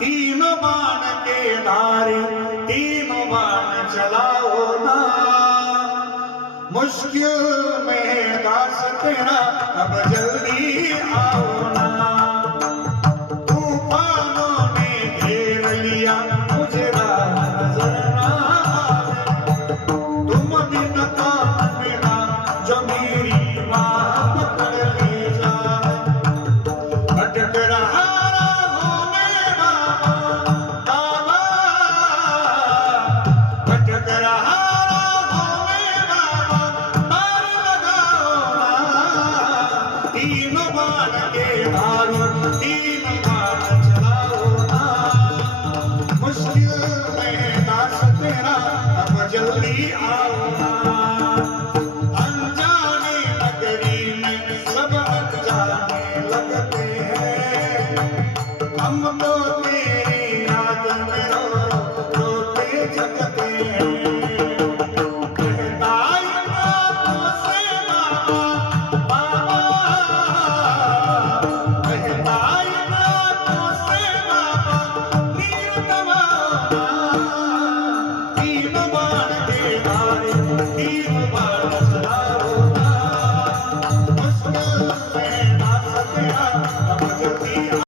तीन बाण के धारे तीन बाण चलाओ ना, मुश्किल में दास तेरा अब जल्दी आओ ना। तूफानों ने घेर लिया मुझे राह नजर ना आवे, तुम बिन काम बिना जो मेरी बाह पकड़ ले जाए। भटक रहा हूँ मैं बाबा, बाबा भटक रहा हूँ मैं बाबा, पार लगाओ ना। तीन बाण के धारो तीन बाण चलाओ ना, मुश्किल में दास तेरा अब जल्दी आओ ना। अनजाने नगरी में सब अनजाने लगते हैं, हम तो तेरे